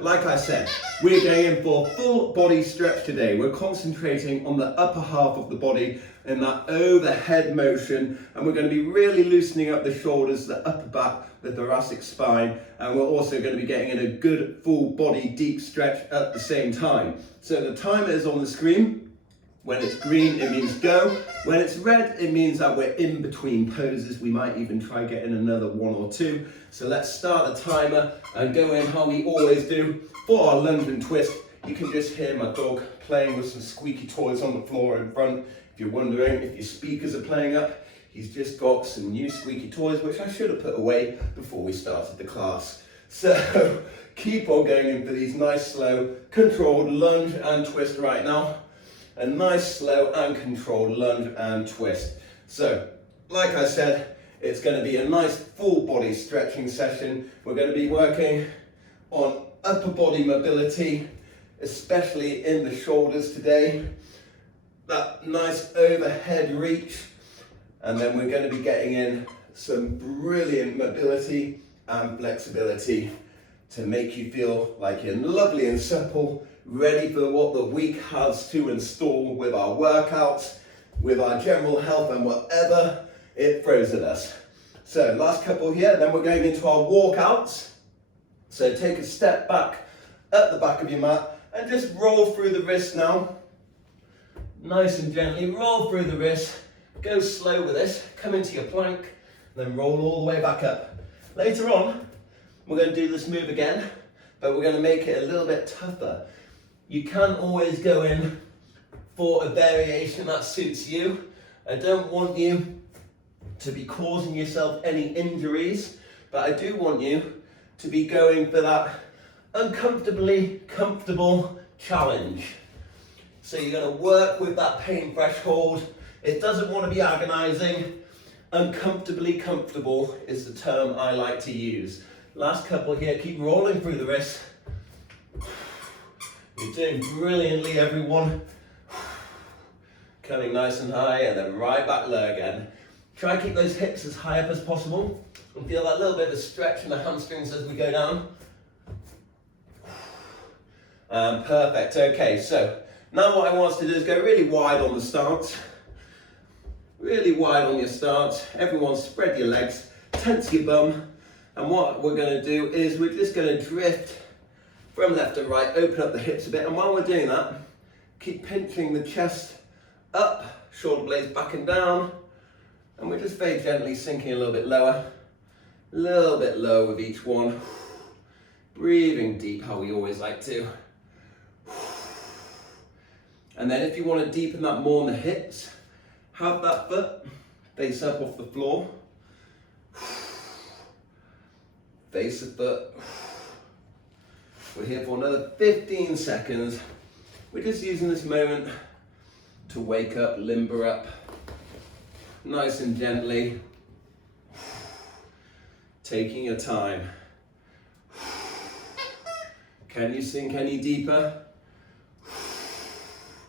Like I said, we're going in for full body stretch today. We're concentrating on the upper half of the body in that overhead motion, and we're going to be really loosening up the shoulders, the upper back, the thoracic spine, and we're also going to be getting in a good full body deep stretch at the same time. So the timer is on the screen. When it's green, it means go. When it's red, it means that we're in between poses. We might even try getting another 1 or 2. So let's start the timer and go in how we always do. For our lunge and twist, you can just hear my dog playing with some squeaky toys on the floor in front. If you're wondering if your speakers are playing up, he's just got some new squeaky toys, which I should have put away before we started the class. So keep on going in for these nice, slow, controlled lunge and twist right now. A nice, slow and controlled lunge and twist. So, like I said, it's going to be a nice full body stretching session. We're going to be working on upper body mobility, especially in the shoulders today. That nice overhead reach. And then we're going to be getting in some brilliant mobility and flexibility to make you feel like you're lovely and supple, ready for what the week has to install with our workouts, with our general health and whatever it throws at us. So last couple here, then we're going into our walkouts. So take a step back at the back of your mat and just roll through the wrist now. Nice and gently roll through the wrist. Go slow with this, come into your plank, then roll all the way back up. Later on, we're going to do this move again, but we're going to make it a little bit tougher. You can always go in for a variation that suits you. I don't want you to be causing yourself any injuries, but I do want you to be going for that uncomfortably comfortable challenge. So you're going to work with that pain threshold. It doesn't want to be agonizing. Uncomfortably comfortable is the term I like to use. Last couple here, keep rolling through the wrist. You're doing brilliantly, everyone. Coming nice and high and then right back low again. Try and keep those hips as high up as possible and feel that little bit of a stretch in the hamstrings as we go down. Perfect, okay, so now what I want us to do is go really wide on the stance. Really wide on your stance. Everyone spread your legs, tense your bum. And what we're going to do is we're just going to drift from left to right, open up the hips a bit, and while we're doing that, keep pinching the chest up, shoulder blades back and down, and we're just very gently sinking a little bit lower with each one. Breathing deep, how we always like to. And then if you want to deepen that more in the hips, have that foot face up off the floor. Face the foot. We're here for another 15 seconds. We're just using this moment to wake up, limber up, nice and gently. Taking your time. Can you sink any deeper?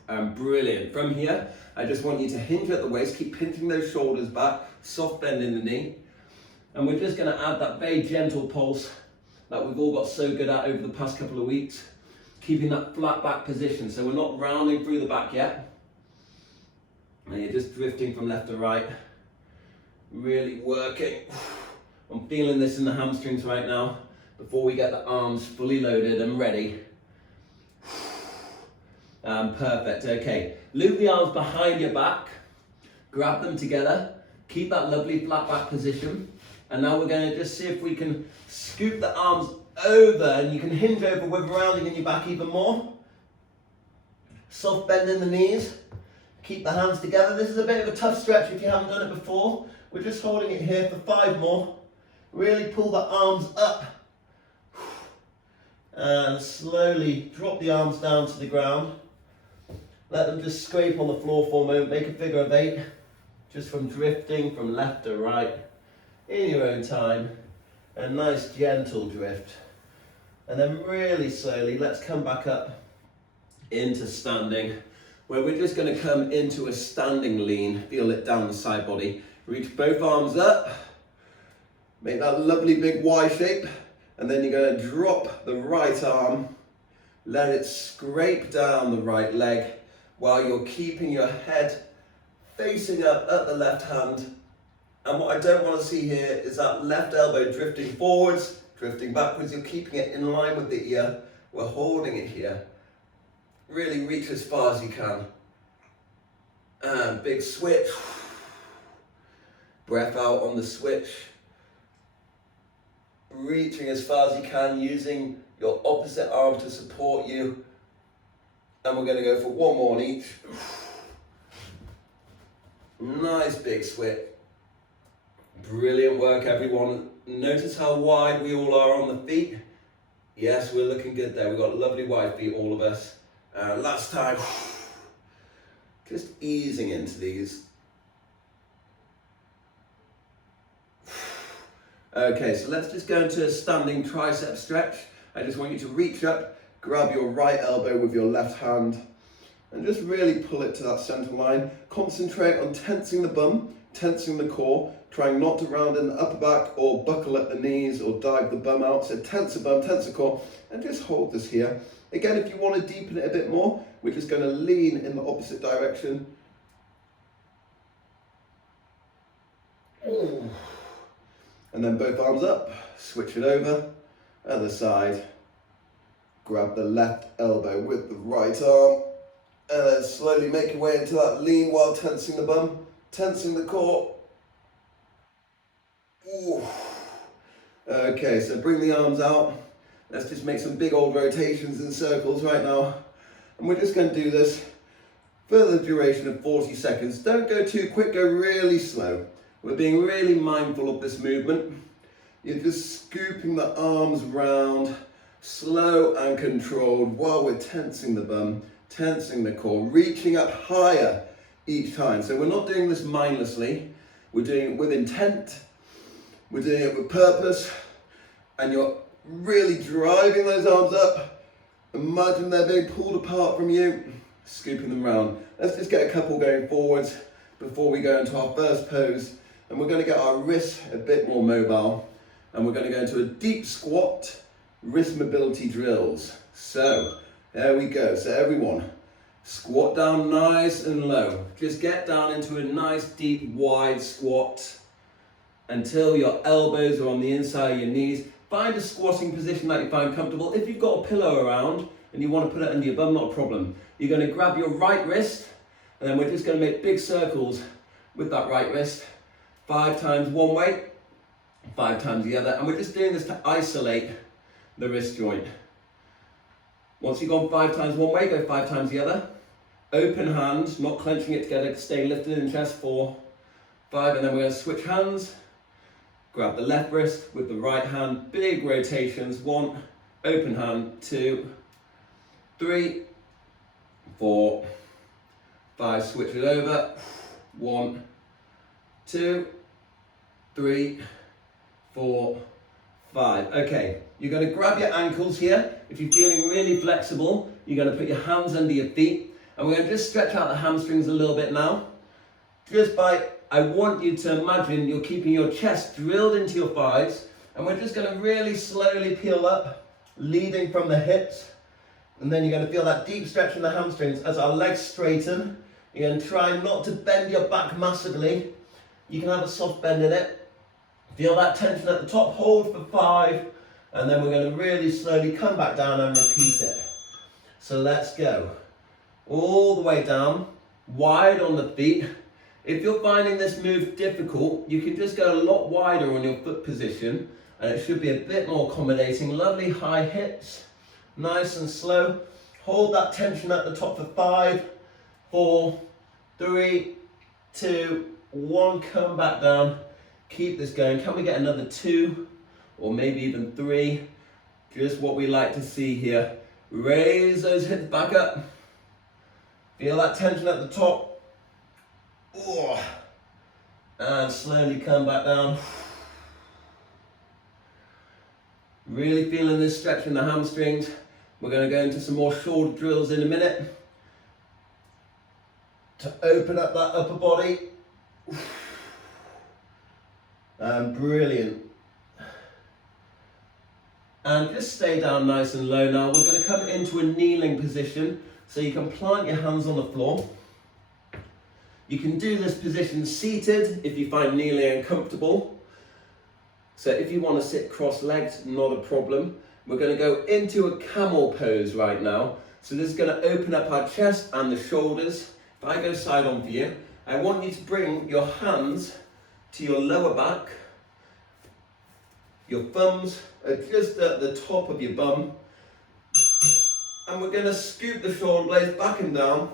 And brilliant. From here, I just want you to hinge at the waist, keep pinching those shoulders back, soft bend in the knee. And we're just going to add that very gentle pulse that we've all got so good at over the past couple of weeks. Keeping that flat back position, so we're not rounding through the back yet. And you're just drifting from left to right. Really working. I'm feeling this in the hamstrings right now before we get the arms fully loaded and ready. Perfect, okay. Loop the arms behind your back. Grab them together. Keep that lovely flat back position. And now we're going to just see if we can scoop the arms over, and you can hinge over with rounding in your back even more. Soft bend in the knees. Keep the hands together. This is a bit of a tough stretch if you haven't done it before. We're just holding it here for 5 more. Really pull the arms up. And slowly drop the arms down to the ground. Let them just scrape on the floor for a moment. Make a figure of 8. Just from drifting from left to right. In your own time. A nice gentle drift. And then really slowly, let's come back up into standing, where we're just going to come into a standing lean. Feel it down the side body. Reach both arms up. Make that lovely big Y shape. And then you're going to drop the right arm, let it scrape down the right leg while you're keeping your head facing up at the left hand. And what I don't want to see here is that left elbow drifting forwards, drifting backwards. You're keeping it in line with the ear. We're holding it here. Really reach as far as you can. And big switch. Breath out on the switch. Reaching as far as you can, using your opposite arm to support you. And we're going to go for one more on each. Nice big switch. Brilliant work, everyone. Notice how wide we all are on the feet. Yes, we're looking good there. We've got lovely wide feet, all of us. Last time. Just easing into these. Okay, so let's just go into a standing tricep stretch. I just want you to reach up, grab your right elbow with your left hand, and just really pull it to that center line. Concentrate on tensing the bum, tensing the core, trying not to round in the upper back or buckle at the knees or dive the bum out. So tense the bum, tense the core, and just hold this here. Again, if you want to deepen it a bit more, we're just going to lean in the opposite direction. And then both arms up, switch it over, other side. Grab the left elbow with the right arm, and then slowly make your way into that lean while tensing the bum, tensing the core. Ooh. Okay, so bring the arms out. Let's just make some big old rotations in circles right now. And we're just going to do this for the duration of 40 seconds. Don't go too quick, go really slow. We're being really mindful of this movement. You're just scooping the arms round, slow and controlled, while we're tensing the bum, tensing the core, reaching up higher each time. So we're not doing this mindlessly. We're doing it with intent. We're doing it with purpose. And you're really driving those arms up. Imagine they're being pulled apart from you, scooping them round. Let's just get a couple going forwards before we go into our first pose. And we're going to get our wrists a bit more mobile. And we're going to go into a deep squat, wrist mobility drills. So, there we go. So everyone, squat down nice and low. Just get down into a nice, deep, wide squat until your elbows are on the inside of your knees. Find a squatting position that you find comfortable. If you've got a pillow around and you want to put it under your bum, not a problem. You're going to grab your right wrist, and then we're just going to make big circles with that right wrist. 5 times one way, 5 times the other. And we're just doing this to isolate the wrist joint. Once you've gone 5 times one way, go 5 times the other. Open hand, not clenching it together, stay lifted in chest. 4, 5, and then we're going to switch hands. Grab the left wrist with the right hand, big rotations. 1, open hand, 2, 3, 4, 5, switch it over. 1, 2, 3, 4, 5. Okay, you're going to grab your ankles here. If you're feeling really flexible, you're going to put your hands under your feet. And we're going to just stretch out the hamstrings a little bit now. I want you to imagine you're keeping your chest drilled into your thighs. And we're just going to really slowly peel up, leading from the hips. And then you're going to feel that deep stretch in the hamstrings as our legs straighten. You're going to try not to bend your back massively. You can have a soft bend in it. Feel that tension at the top, hold for 5, and then we're going to really slowly come back down and repeat it. So let's go. All the way down, wide on the feet. If you're finding this move difficult, you can just go a lot wider on your foot position, and it should be a bit more accommodating. Lovely high hips, nice and slow. Hold that tension at the top for 5, 4, 3, 2, 1, come back down. Keep this going. Can we get another 2 or maybe even 3? Just what we like to see here. Raise those hips back up. Feel that tension at the top. Oh. And slowly come back down. Really feeling this stretch in the hamstrings. We're going to go into some more shoulder drills in a minute to open up that upper body. Brilliant. And just stay down nice and low now. We're going to come into a kneeling position, so you can plant your hands on the floor. You can do this position seated if you find kneeling uncomfortable. So if you want to sit cross-legged, not a problem. We're going to go into a camel pose right now. So this is going to open up our chest and the shoulders. If I go side on for you, I want you to bring your hands to your lower back. Your thumbs are just at the top of your bum. And we're going to scoop the shoulder blades back and down.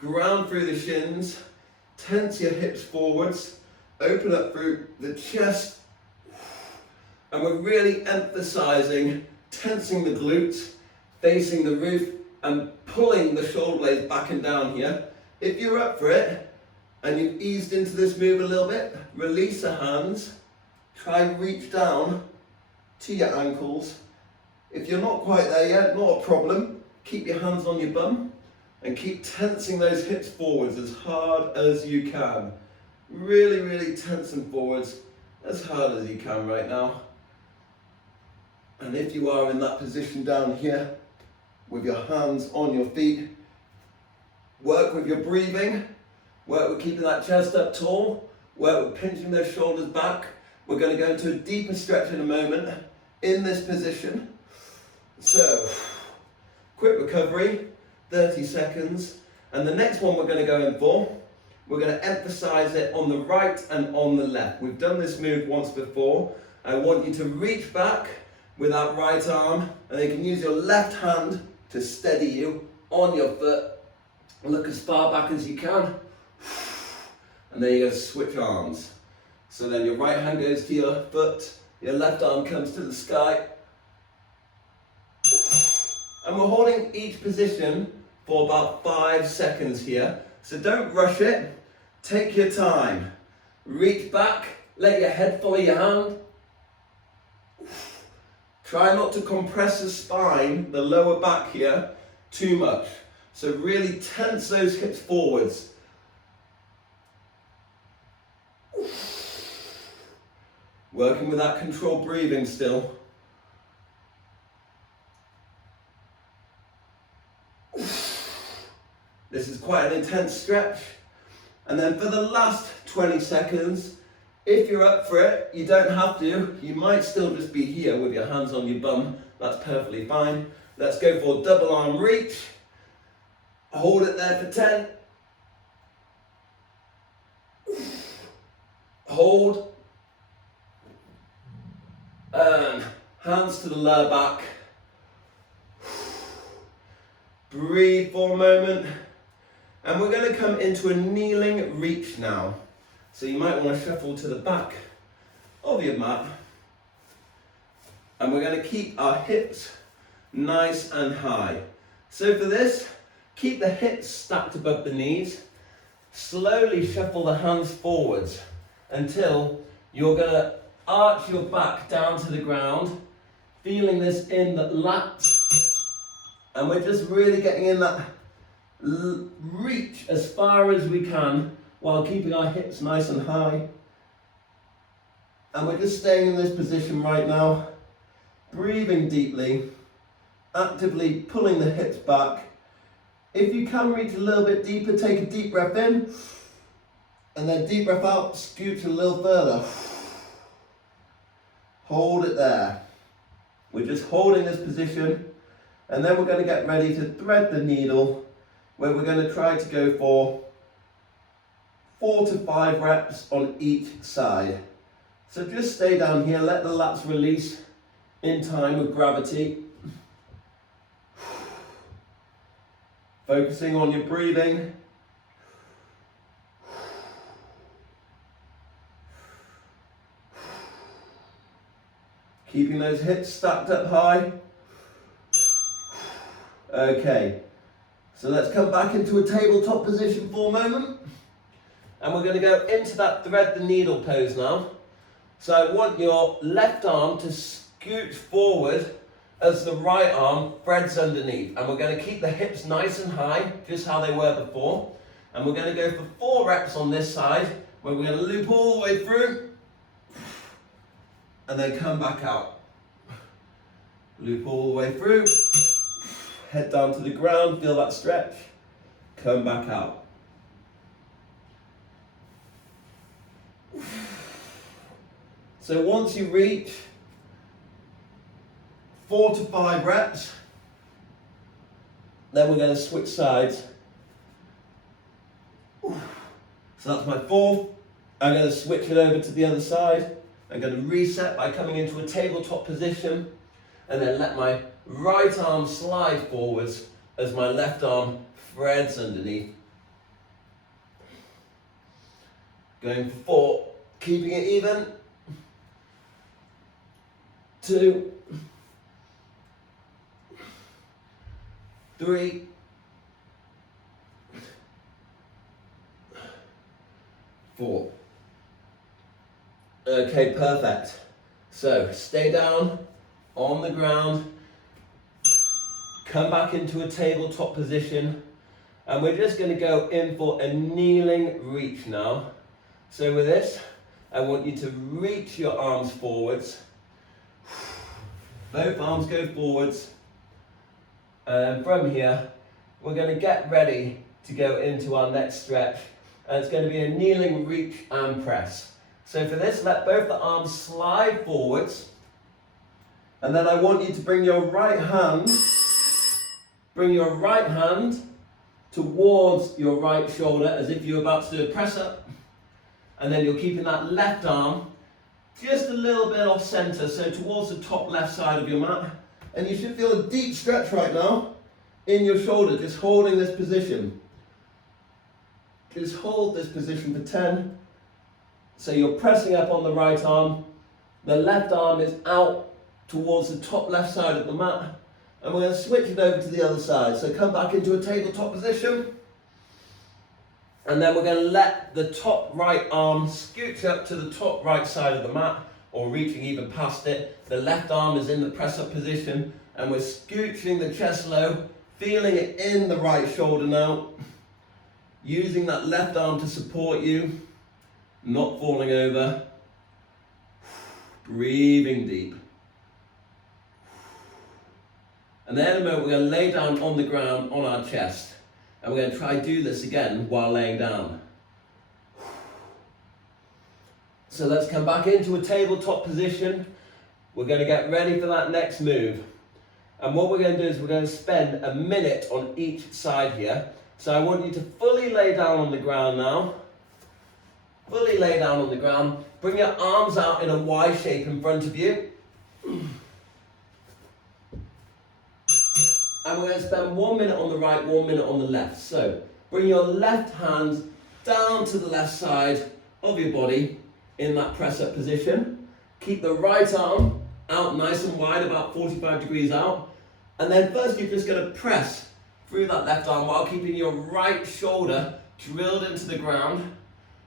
Ground through the shins. Tense your hips forwards. Open up through the chest. And we're really emphasizing tensing the glutes, facing the roof, and pulling the shoulder blades back and down here. If you're up for it, and you've eased into this move a little bit, release the hands. Try and reach down to your ankles. If you're not quite there yet, not a problem. Keep your hands on your bum and keep tensing those hips forwards as hard as you can. Really, really tense them forwards as hard as you can right now. And if you are in that position down here, with your hands on your feet, work with your breathing, work with keeping that chest up tall, work with pinching those shoulders back. We're going to go into a deeper stretch in a moment in this position. So, quick recovery, 30 seconds. And the next one we're going to go in for, we're going to emphasize it on the right and on the left. We've done this move once before. I want you to reach back with that right arm, and you can use your left hand to steady you on your foot. Look as far back as you can. And then you're going to switch arms. So then your right hand goes to your foot, your left arm comes to the sky. And we're holding each position for about 5 seconds here. So don't rush it, take your time. Reach back, let your head follow your hand. Try not to compress the spine, the lower back here, too much. So really tense those hips forwards. Working with that controlled breathing still. This is quite an intense stretch. And then for the last 20 seconds, if you're up for it, you don't have to. You might still just be here with your hands on your bum. That's perfectly fine. Let's go for double arm reach. Hold it there for 10. Hold. And hands to the lower back. Breathe for a moment. And we're going to come into a kneeling reach now. So you might want to shuffle to the back of your mat. And we're going to keep our hips nice and high. So for this, keep the hips stacked above the knees. Slowly shuffle the hands forwards until you're going to arch your back down to the ground, feeling this in the lats. And we're just really getting in that reach as far as we can while keeping our hips nice and high. And we're just staying in this position right now, breathing deeply, actively pulling the hips back. If you can reach a little bit deeper, take a deep breath in, and then deep breath out, scooch a little further. Hold it there. We're just holding this position, and then we're going to get ready to thread the needle, where we're going to try to go for 4 to 5 reps on each side. So just stay down here, let the lats release in time with gravity. Focusing on your breathing. Keeping those hips stacked up high. Okay, so let's come back into a tabletop position for a moment. And we're going to go into that thread the needle pose now. So I want your left arm to scoot forward as the right arm threads underneath. And we're going to keep the hips nice and high, just how they were before. And we're going to go for 4 reps on this side, where we're going to loop all the way through. And then come back out. Loop all the way through. Head down to the ground, feel that stretch. Come back out. So once you reach 4 to 5 reps, then we're going to switch sides. So that's my 4th. I'm going to switch it over to the other side. I'm going to reset by coming into a tabletop position and then let my right arm slide forwards as my left arm threads underneath. Going for 4, keeping it even. 2, 3, 4. Okay, perfect. So stay down on the ground, come back into a tabletop position, and we're just going to go in for a kneeling reach now. So with this, I want you to reach your arms forwards. Both arms go forwards. And from here, we're going to get ready to go into our next stretch. And it's going to be a kneeling reach and press. So for this, let both the arms slide forwards. And then I want you to bring your right hand towards your right shoulder as if you're about to do a press up. And then you're keeping that left arm just a little bit off center, so towards the top left side of your mat. And you should feel a deep stretch right now in your shoulder, just holding this position. Just hold this position for 10. So you're pressing up on the right arm. The left arm is out towards the top left side of the mat. And we're going to switch it over to the other side. So come back into a tabletop position. And then we're going to let the top right arm scooch up to the top right side of the mat, or reaching even past it. The left arm is in the press up position, and we're scooching the chest low, feeling it in the right shoulder now. Using that left arm to support you, not falling over. Breathing deep. And then in a moment we're going to lay down on the ground on our chest. And we're going to try to do this again while laying down. So let's come back into a tabletop position. We're going to get ready for that next move. And what we're going to do is we're going to spend a minute on each side here. So I want you to fully lay down on the ground now. Fully lay down on the ground. Bring your arms out in a Y shape in front of you. And we're going to spend 1 minute on the right, 1 minute on the left. So bring your left hand down to the left side of your body in that press up position. Keep the right arm out nice and wide, about 45 degrees out. And then first you're just going to press through that left arm while keeping your right shoulder drilled into the ground.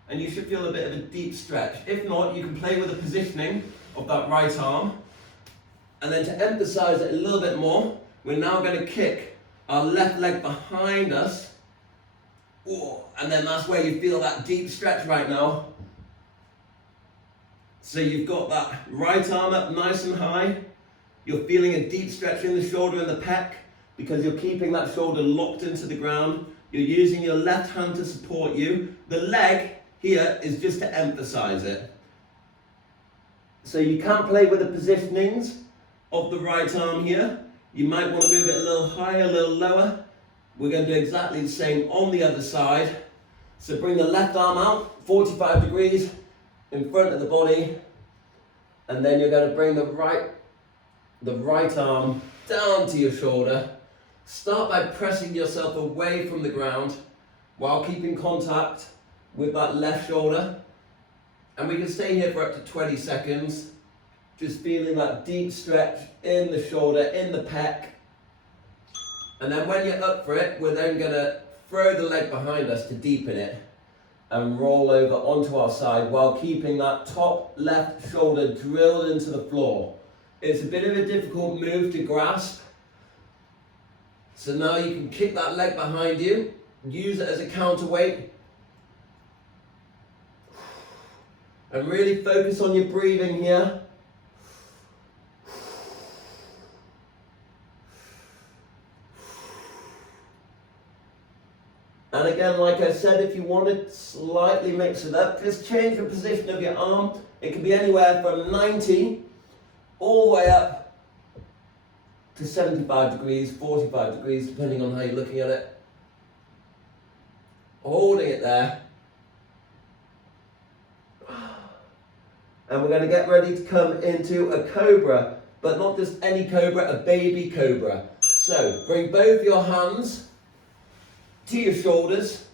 And you should feel a bit of a deep stretch. If not, you can play with the positioning of that right arm. And then to emphasize it a little bit more, we're now going to kick our left leg behind us. Ooh, and then that's where you feel that deep stretch right now. So you've got that right arm up nice and high. You're feeling a deep stretch in the shoulder and the pec because you're keeping that shoulder locked into the ground. You're using your left hand to support you. The leg here is just to emphasize it. So you can play with the positionings of the right arm here. You might want to move it a little higher, a little lower. We're going to do exactly the same on the other side. So bring the left arm out, 45 degrees in front of the body. And then you're going to bring the right arm down to your shoulder. Start by pressing yourself away from the ground while keeping contact with that left shoulder. And we can stay here for up to 20 seconds. Just feeling that deep stretch in the shoulder, in the pec. And then when you're up for it, we're then going to throw the leg behind us to deepen it and roll over onto our side while keeping that top left shoulder drilled into the floor. It's a bit of a difficult move to grasp. So now you can kick that leg behind you, use it as a counterweight, and really focus on your breathing here. And again, like I said, if you want to slightly mix it up, just change the position of your arm. It can be anywhere from 90 all the way up to 75 degrees, 45 degrees, depending on how you're looking at it. Holding it there. And we're going to get ready to come into a cobra, but not just any cobra, a baby cobra. So bring both your hands to your shoulders.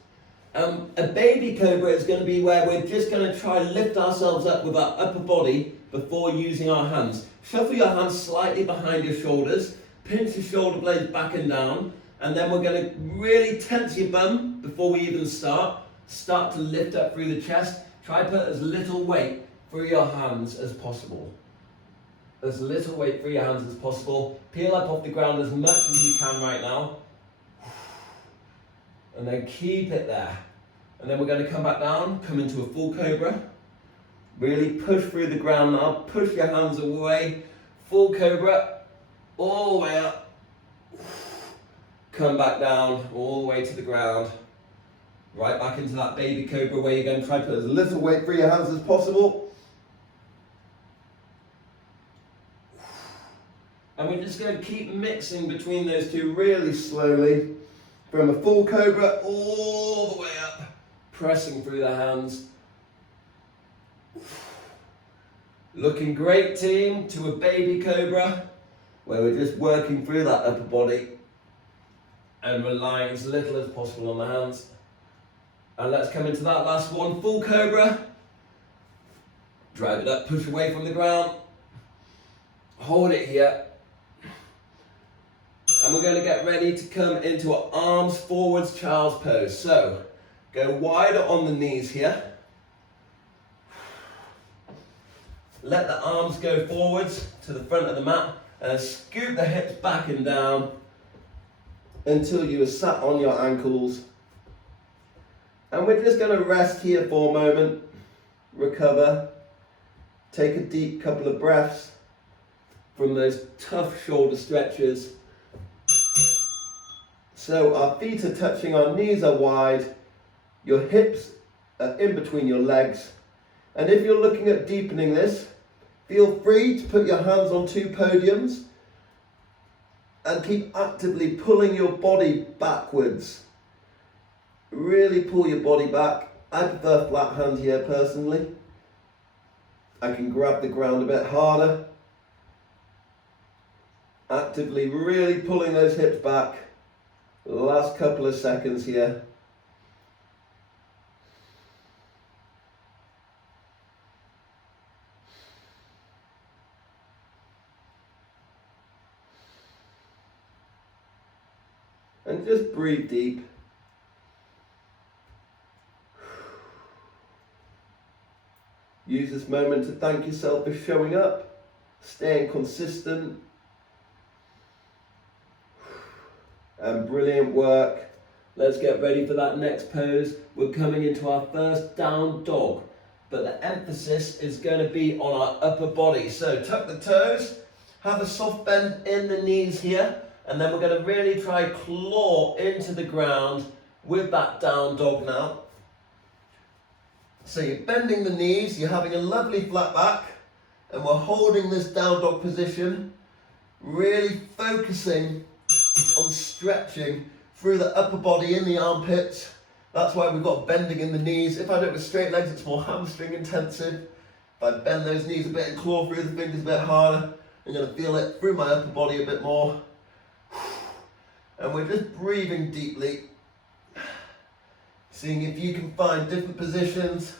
A baby cobra is going to be where we're just going to try and lift ourselves up with our upper body before using our hands. Shuffle your hands slightly behind your shoulders, pinch your shoulder blades back and down, and then we're going to really tense your bum before we even start. Start to lift up through the chest. Try to put as little weight through your hands as possible. As little weight through your hands as possible. Peel up off the ground as much as you can right now. And then keep it there. And then we're going to come back down, come into a full cobra. Really push through the ground now. Push your hands away. Full cobra. All the way up. Come back down, all the way to the ground. Right back into that baby cobra where you're going to try to put as little weight through your hands as possible. And we're just going to keep mixing between those two really slowly. From a full cobra all the way up. Pressing through the hands. Looking great, team, to a baby cobra where we're just working through that upper body and relying as little as possible on the hands. And let's come into that last one, full cobra. Drive it up, push away from the ground. Hold it here. And we're going to get ready to come into an arms forwards child's pose. So, go wider on the knees here. Let the arms go forwards to the front of the mat and scoot the hips back and down until you are sat on your ankles. And we're just going to rest here for a moment, recover, take a deep couple of breaths from those tough shoulder stretches. So our feet are touching, our knees are wide, your hips are in between your legs. And if you're looking at deepening this, feel free to put your hands on two podiums and keep actively pulling your body backwards. Really pull your body back. I prefer flat hand here personally. I can grab the ground a bit harder. Actively really pulling those hips back. Last couple of seconds here. And just breathe deep. Use this moment to thank yourself for showing up, staying consistent, and brilliant work. Let's get ready for that next pose. We're coming into our first down dog, but the emphasis is going to be on our upper body. So tuck the toes, have a soft bend in the knees here, and then we're going to really try claw into the ground with that down dog now. So you're bending the knees, you're having a lovely flat back, and we're holding this down dog position, really focusing on stretching through the upper body in the armpits. That's why we've got bending in the knees. If I do it with straight legs, it's more hamstring intensive. If I bend those knees a bit and claw through the fingers a bit harder, I'm going to feel it through my upper body a bit more. And we're just breathing deeply, seeing if you can find different positions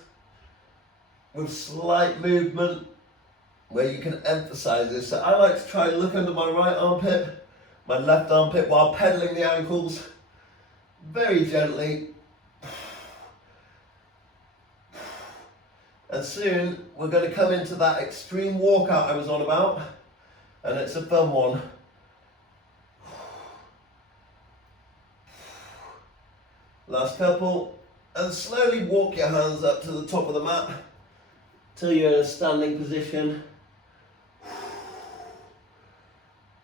with slight movement where you can emphasize this. So I like to try and look under my right armpit, my left armpit while pedaling the ankles very gently. And soon we're going to come into that extreme walkout I was on about, and it's a fun one. Last couple, and slowly walk your hands up to the top of the mat till you're in a standing position.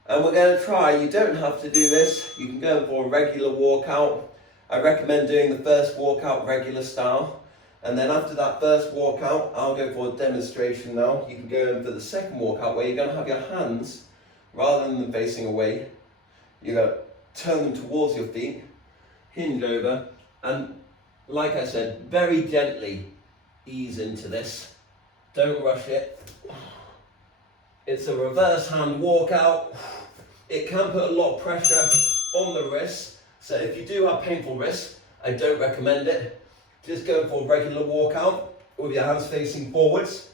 And we're going to try, you don't have to do this, you can go for a regular walkout, I recommend doing the first walkout regular style, and then after that first walkout, I'll go for a demonstration now. You can go in for the second walkout where you're going to have your hands, rather than them facing away, you're going to turn them towards your feet, hinge over, and like I said, very gently ease into this. Don't rush it. It's a reverse hand walkout. It can put a lot of pressure on the wrists, so if you do have painful wrists, I don't recommend it. Just go for a regular walkout with your hands facing forwards.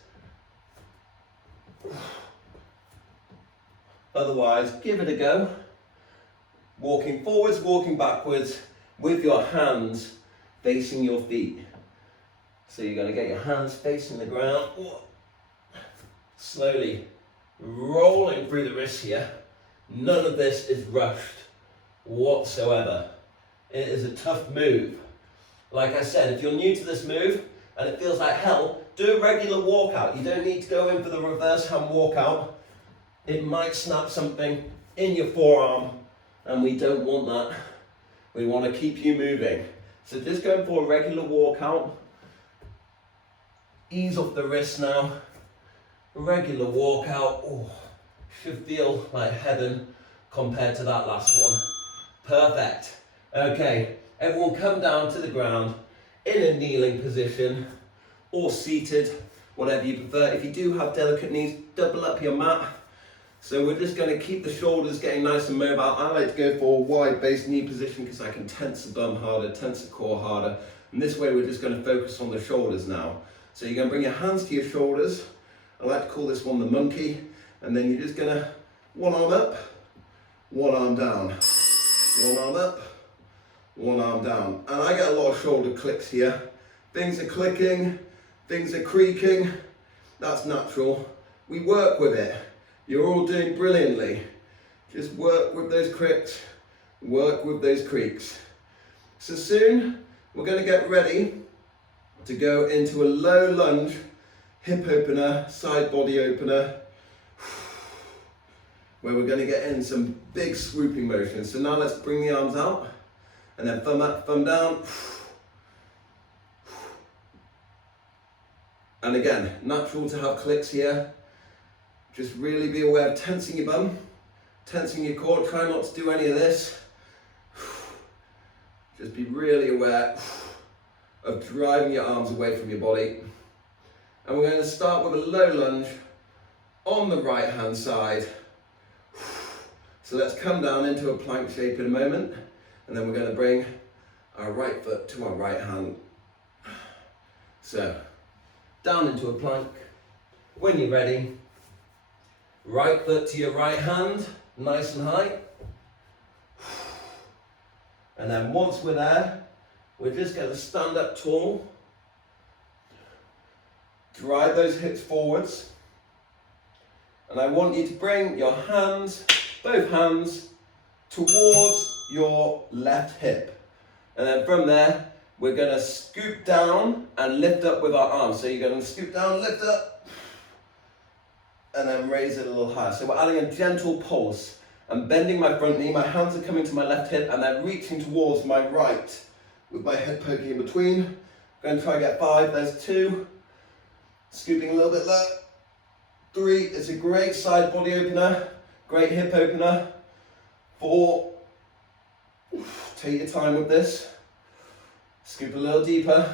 Otherwise, give it a go. Walking forwards, walking backwards with your hands facing your feet. So you're going to get your hands facing the ground. Slowly rolling through the wrists here. None of this is rushed whatsoever. It is a tough move. Like I said, if you're new to this move and it feels like hell, do a regular walkout. You don't need to go in for the reverse hand walkout. It might snap something in your forearm, and we don't want that. We want to keep you moving. So just going for a regular walkout. Ease off the wrist now. Regular walkout. Ooh, should feel like heaven compared to that last one. Perfect. Okay, everyone come down to the ground in a kneeling position or seated, whatever you prefer. If you do have delicate knees, double up your mat. So we're just going to keep the shoulders getting nice and mobile. I like to go for a wide base knee position because I can tense the bum harder, tense the core harder. And this way we're just going to focus on the shoulders now. So you're going to bring your hands to your shoulders. I like to call this one the monkey. And then you're just going to one arm up, one arm down. One arm up, one arm down. And I get a lot of shoulder clicks here. Things are clicking, things are creaking. That's natural. We work with it. You're all doing brilliantly. Just work with those clicks, work with those creaks. So soon, we're going to get ready to go into a low lunge, hip opener, side body opener, where we're going to get in some big swooping motions. So now let's bring the arms out, and then thumb up, thumb down. And again, natural to have clicks here. Just really be aware of tensing your bum, tensing your core. Try not to do any of this. Just be really aware of driving your arms away from your body. And we're going to start with a low lunge on the right hand side. So let's come down into a plank shape in a moment, and then we're going to bring our right foot to our right hand. So down into a plank. When you're ready, right foot to your right hand, nice and high. And then once we're there, we're just going to stand up tall. Drive those hips forwards. And I want you to bring your hands, both hands, towards your left hip. And then from there, we're going to scoop down and lift up with our arms. So you're going to scoop down, lift up, and then raise it a little higher. So we're adding a gentle pulse. I'm bending my front knee, my hands are coming to my left hip, and they're reaching towards my right with my head poking in between. I'm going to try and get 5, there's 2. Scooping a little bit low. 3, it's a great side body opener, great hip opener. 4, take your time with this. Scoop a little deeper.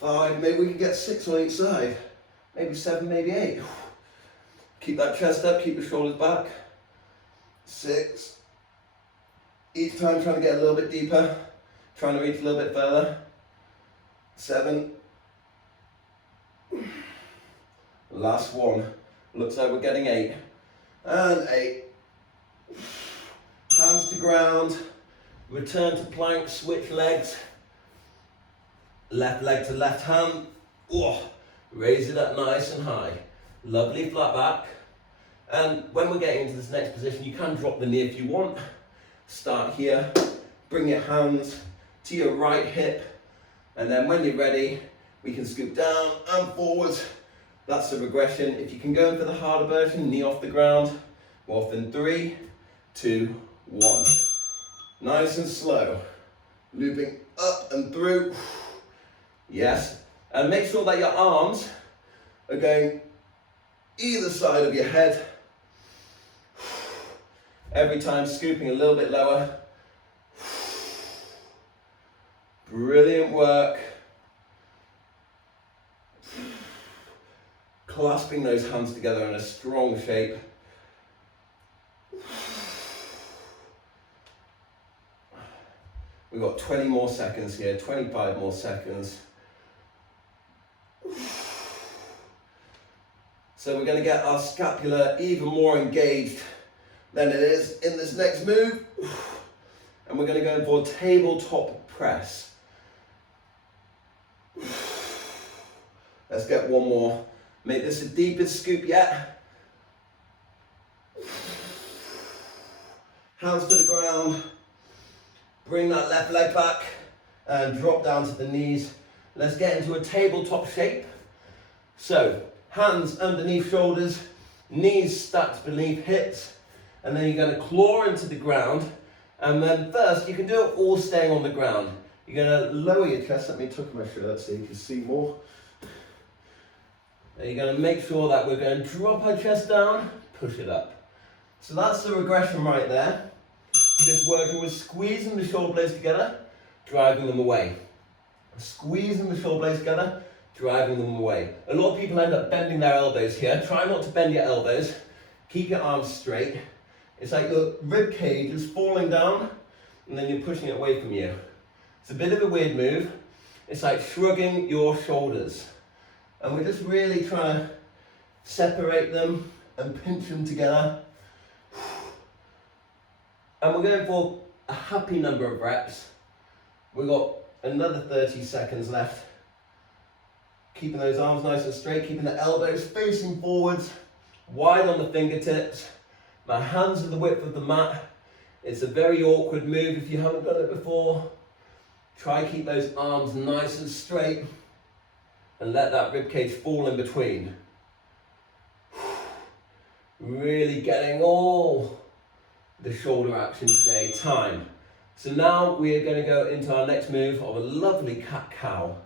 5, maybe we can get 6 on each side. Maybe 7, maybe 8. Keep that chest up, keep the shoulders back. 6. Each time trying to get a little bit deeper, trying to reach a little bit further. 7. Last one. Looks like we're getting 8. And 8. Hands to ground. Return to plank, switch legs. Left leg to left hand. Oh, raise it up nice and high. Lovely flat back. And when we're getting into this next position, you can drop the knee if you want. Start here. Bring your hands to your right hip. And then when you're ready, we can scoop down and forwards. That's the regression. If you can go in for the harder version, knee off the ground. We're off in 3, 2, 1. Nice and slow. Looping up and through. Yes. And make sure that your arms are going either side of your head. Every time scooping a little bit lower. Brilliant work. Clasping those hands together in a strong shape. We've got 20 more seconds here, 25 more seconds. So we're going to get our scapula even more engaged than it is in this next move. And we're going to go for tabletop press. Let's get one more. Make this the deepest scoop yet. Hands to the ground. Bring that left leg back and drop down to the knees. Let's get into a tabletop shape. So, hands underneath shoulders, knees stacked beneath hips, and then you're going to claw into the ground. And then first, you can do it all staying on the ground. You're going to lower your chest. Let me tuck my shirt so you can see more. And you're going to make sure that we're going to drop our chest down, push it up. So that's the regression right there. Just working with squeezing the shoulder blades together, driving them away. Squeezing the shoulder blades together, driving them away. A lot of people end up bending their elbows here. Try not to bend your elbows. Keep your arms straight. It's like the rib cage is falling down and then you're pushing it away from you. It's a bit of a weird move. It's like shrugging your shoulders. And we're just really trying to separate them and pinch them together. And we're going for a happy number of reps. We've got another 30 seconds left. Keeping those arms nice and straight, keeping the elbows facing forwards, wide on the fingertips. My hands are the width of the mat. It's a very awkward move if you haven't done it before. Try keep those arms nice and straight and let that ribcage fall in between. Really getting all the shoulder action today. Time. So now we are going to go into our next move of a lovely cat-cow.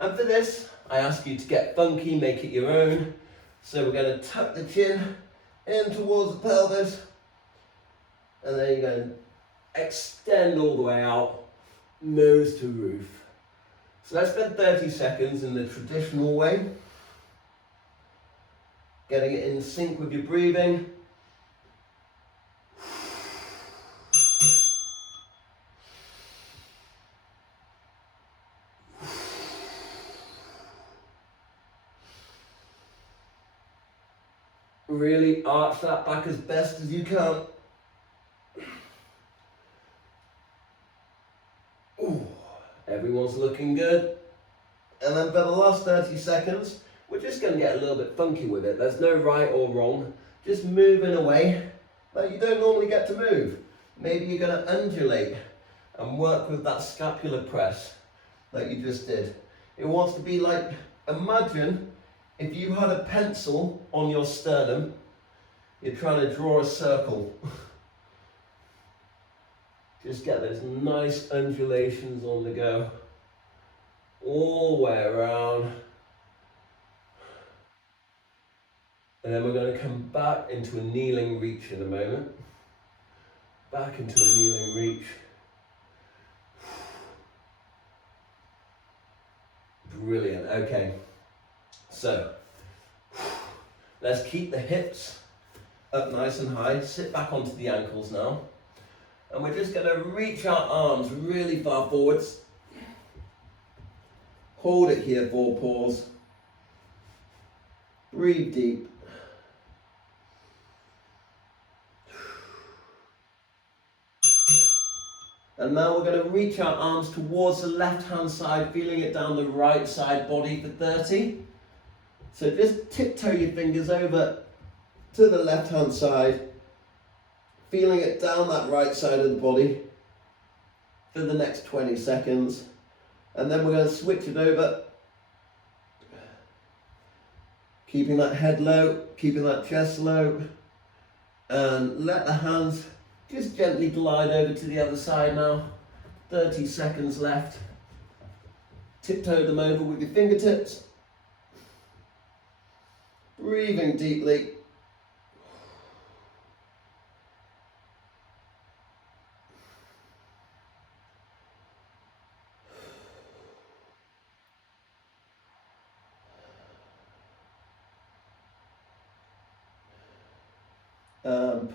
And for this, I ask you to get funky, make it your own. So we're going to tuck the chin in towards the pelvis. And then you're going to extend all the way out, nose to roof. So let's spend 30 seconds in the traditional way. Getting it in sync with your breathing. Really arch that back as best as you can. Ooh, everyone's looking good. And then for the last 30 seconds, we're just going to get a little bit funky with it. There's no right or wrong. Just move in a way that you don't normally get to move. Maybe you're going to undulate and work with that scapular press that you just did. It wants to be like, imagine if you had a pencil on your sternum, you're trying to draw a circle. Just get those nice undulations on the go, all the way around. And then we're going to come back into a kneeling reach in a moment. Back into a kneeling reach. Brilliant, okay. So, let's keep the hips up nice and high. Sit back onto the ankles now. And we're just going to reach our arms really far forwards. Hold it here for pause. Breathe deep. And now we're going to reach our arms towards the left-hand side, feeling it down the right side body for 30. So just tiptoe your fingers over to the left-hand side, feeling it down that right side of the body for the next 20 seconds. And then we're going to switch it over, keeping that head low, keeping that chest low, and let the hands just gently glide over to the other side now. 30 seconds left. Tiptoe them over with your fingertips. Breathing deeply.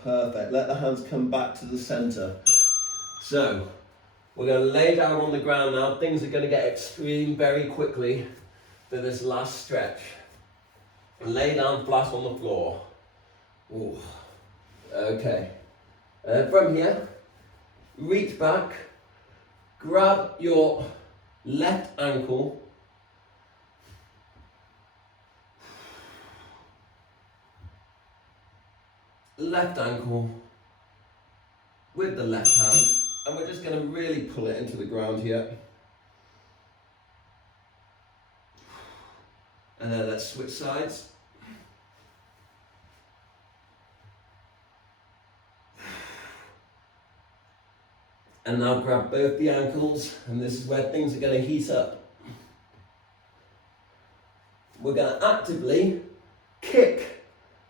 Perfect. Let the hands come back to the center. So, we're going to lay down on the ground now. Things are going to get extreme very quickly for this last stretch. Lay down flat on the floor. Ooh. Okay. From here, reach back, grab your left ankle, with the left hand, and we're just going to really pull it into the ground here. And then let's switch sides. And now grab both the ankles, and this is where things are going to heat up. We're going to actively kick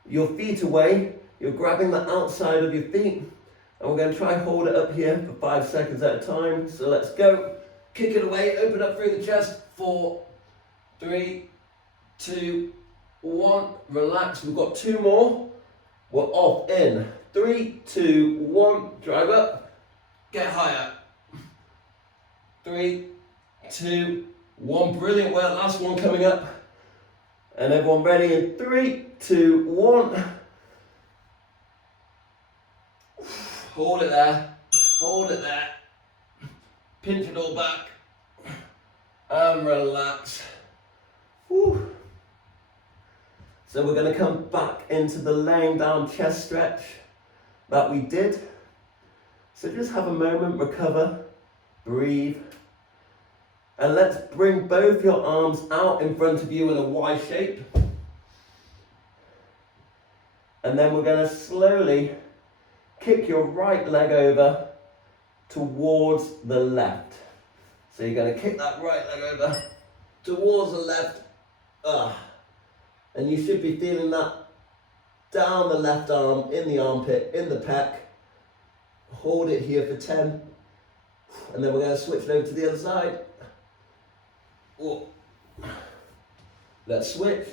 your feet away. You're grabbing the outside of your feet, and we're going to try and hold it up here for 5 seconds at a time. So let's go. Kick it away, open up through the chest. 4, 3, 2, 1. Relax. We've got 2 more. We're off in 3, 2, 1. Drive up. Get higher. 3, 2, 1. Brilliant work. Last one coming up. And everyone ready in 3, 2, 1. Hold it there. Hold it there. Pinch it all back. And relax. Whew. So we're going to come back into the laying down chest stretch that we did. So just have a moment, recover, breathe. And let's bring both your arms out in front of you in a Y shape. And then we're going to slowly kick your right leg over towards the left. So you're going to kick that right leg over towards the left. And you should be feeling that down the left arm, in the armpit, in the pec. Hold it here for 10. And then we're going to switch it over to the other side. Oh. Let's switch.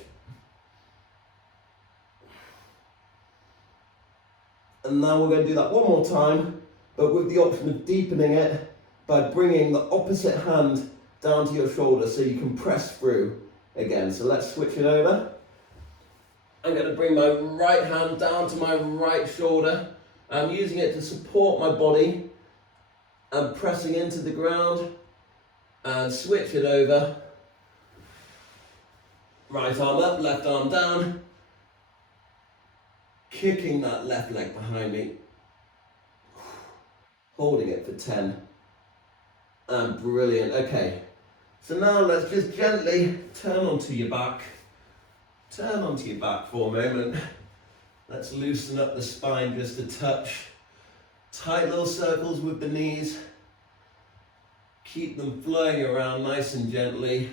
And now we're going to do that one more time, but with the option of deepening it by bringing the opposite hand down to your shoulder so you can press through again. So let's switch it over. I'm going to bring my right hand down to my right shoulder. I'm using it to support my body and pressing into the ground, and switch it over. Right arm up, left arm down. Kicking that left leg behind me. Holding it for 10. And brilliant. Okay. So now let's just gently turn onto your back. Turn onto your back for a moment. Let's loosen up the spine just a touch. Tight little circles with the knees. Keep them flowing around nice and gently.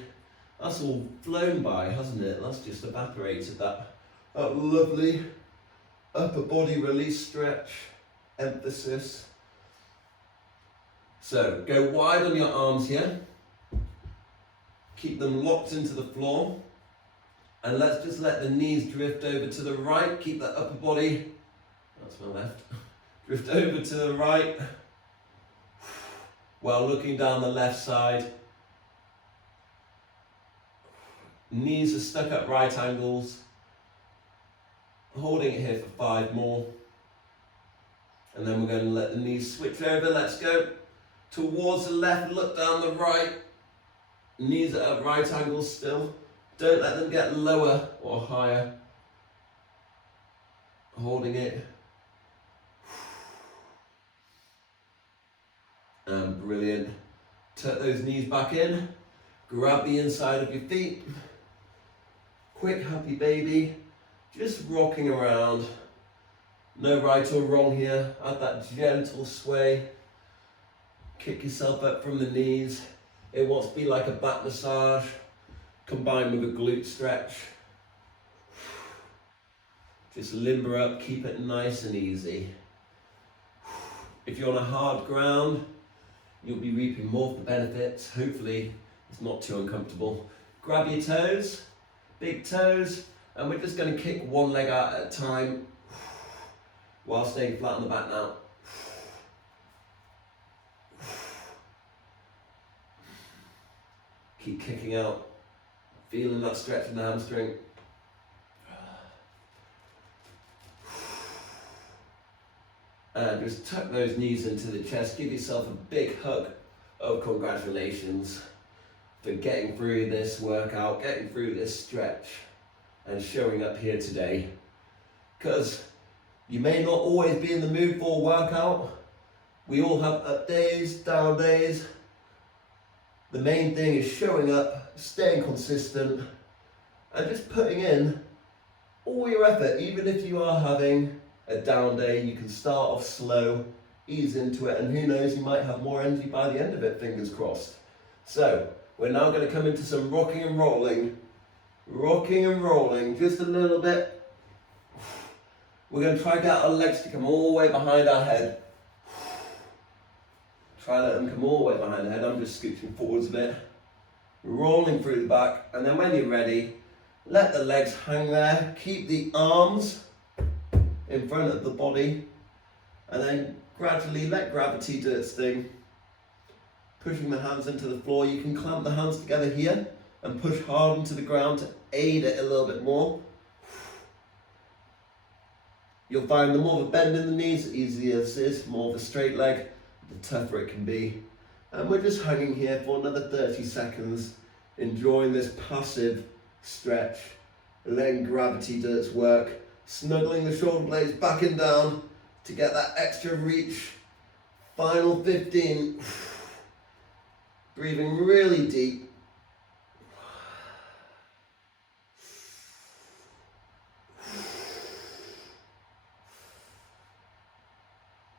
That's all flown by, hasn't it? That's just evaporated that lovely upper body release stretch. Emphasis. So go wide on your arms here. Keep them locked into the floor. And let's just let the knees drift over to the right. Keep that upper body, that's my left, drift over to the right while looking down the left side. Knees are stuck at right angles. Holding it here for 5 more. And then we're going to let the knees switch over. Let's go towards the left, look down the right. Knees are at right angles still. Don't let them get lower or higher. Holding it. And brilliant. Tuck those knees back in. Grab the inside of your feet. Quick happy baby. Just rocking around. No right or wrong here. Add that gentle sway. Kick yourself up from the knees. It wants to be like a back massage combined with a glute stretch. Just limber up, keep it nice and easy. If you're on a hard ground, you'll be reaping more of the benefits. Hopefully, it's not too uncomfortable. Grab your toes, big toes, and we're just going to kick one leg out at a time while staying flat on the back now. Keep kicking out, feeling that stretch in the hamstring. And just tuck those knees into the chest. Give yourself a big hug of congratulations for getting through this workout, getting through this stretch, and showing up here today. Because you may not always be in the mood for a workout. We all have up days, down days. The main thing is showing up, staying consistent, and just putting in all your effort. Even if you are having a down day, you can start off slow, ease into it, and who knows, you might have more energy by the end of it, fingers crossed. So, we're now going to come into some rocking and rolling, just a little bit. We're going to try to get our legs to come all the way behind our head. Try to let them come all the way behind the head. I'm just scooching forwards a bit, rolling through the back, and then when you're ready, let the legs hang there. Keep the arms in front of the body, and then gradually let gravity do its thing. Pushing the hands into the floor. You can clamp the hands together here and push hard into the ground to aid it a little bit more. You'll find the more of a bend in the knees, the easier this is, more of a straight leg, the tougher it can be. And we're just hanging here for another 30 seconds, enjoying this passive stretch, letting gravity do its work, snuggling the shoulder blades back and down to get that extra reach. Final 15. Breathing really deep.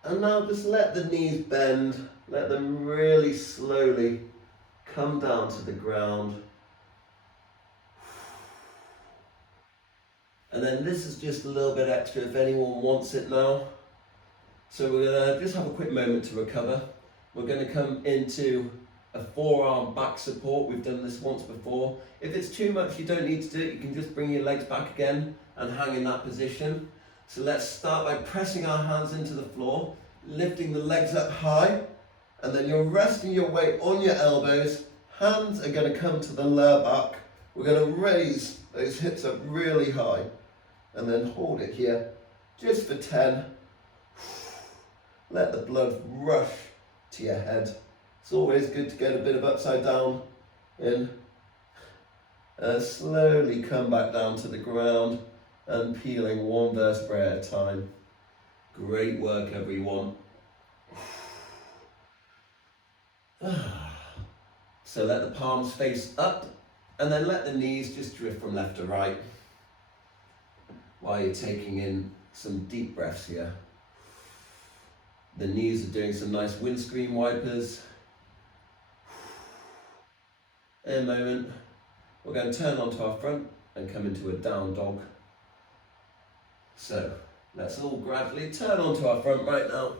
And now just let the knees bend, let them really slowly come down to the ground. And then this is just a little bit extra if anyone wants it now. So we're going to just have a quick moment to recover. We're going to come into a forearm back support. We've done this once before. If it's too much, you don't need to do it. You can just bring your legs back again and hang in that position. So let's start by pressing our hands into the floor, lifting the legs up high, and then you're resting your weight on your elbows. Hands are going to come to the lower back. We're going to raise those hips up really high, and then hold it here just for 10. Let the blood rush to your head. It's always good to get a bit of upside down in. Slowly come back down to the ground and peeling one vertebrae at a time. Great work, everyone. So let the palms face up, and then let the knees just drift from left to right while you're taking in some deep breaths here. The knees are doing some nice windscreen wipers. In a moment, we're going to turn onto our front and come into a down dog. So let's all gradually turn onto our front right now.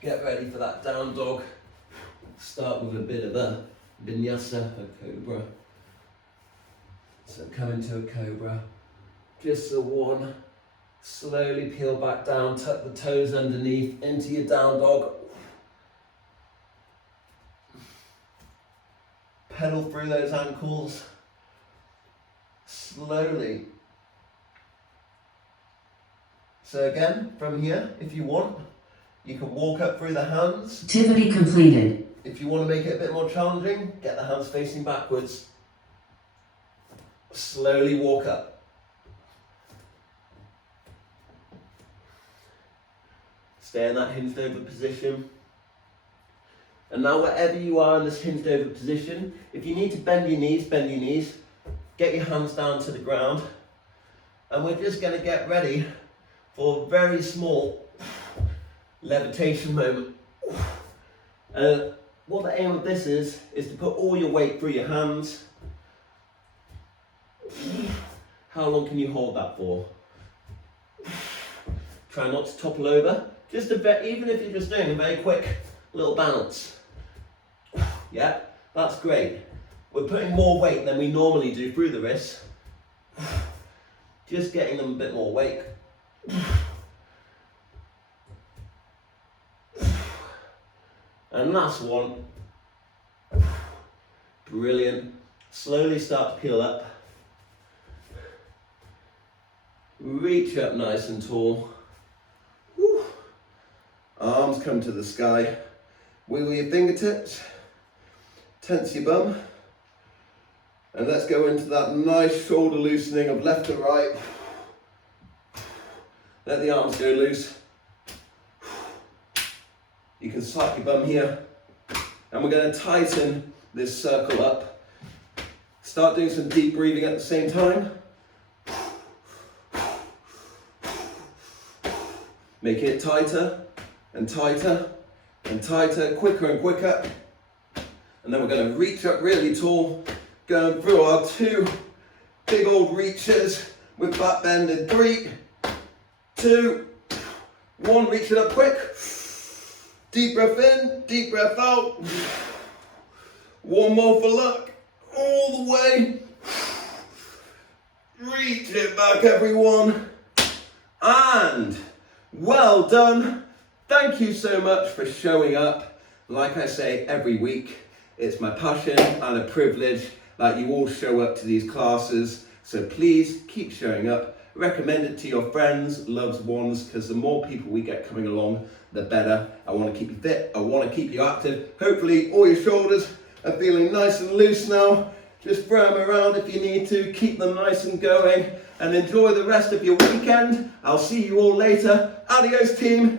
Get ready for that down dog. Start with a bit of a vinyasa, a cobra. So come into a cobra. Just the one. Slowly peel back down, tuck the toes underneath into your down dog. Pedal through those ankles. Slowly. So again, from here, if you want, you can walk up through the hands. Activity completed. If you want to make it a bit more challenging, get the hands facing backwards. Slowly walk up. Stay in that hinged over position. And now wherever you are in this hinged over position, if you need to bend your knees, bend your knees. Get your hands down to the ground. And we're just going to get ready for a very small levitation moment. What the aim of this is to put all your weight through your hands. How long can you hold that for? Try not to topple over. Just a bit, even if you're just doing a very quick little bounce. Yeah, that's great. We're putting more weight than we normally do through the wrists. Just getting them a bit more weight. And last one. Brilliant. Slowly start to peel up. Reach up nice and tall. Woo. Arms come to the sky. Wiggle your fingertips. Tense your bum. And let's go into that nice shoulder loosening of left to right. Let the arms go loose. You can slap your bum here. And we're going to tighten this circle up. Start doing some deep breathing at the same time. Making it tighter and tighter and tighter, quicker and quicker. And then we're going to reach up really tall, going through our 2 big old reaches with back bend in 3, 2, 1, reach it up quick. Deep breath in, deep breath out. One more for luck, all the way. Reach it back, everyone. And well done. Thank you so much for showing up. Like I say every week, it's my passion and a privilege that you all show up to these classes. So please keep showing up. Recommend it to your friends, loved ones, because the more people we get coming along, the better. I want to keep you fit. I want to keep you active. Hopefully all your shoulders are feeling nice and loose now. Just throw them around if you need to. Keep them nice and going. And enjoy the rest of your weekend. I'll see you all later. Adios, team.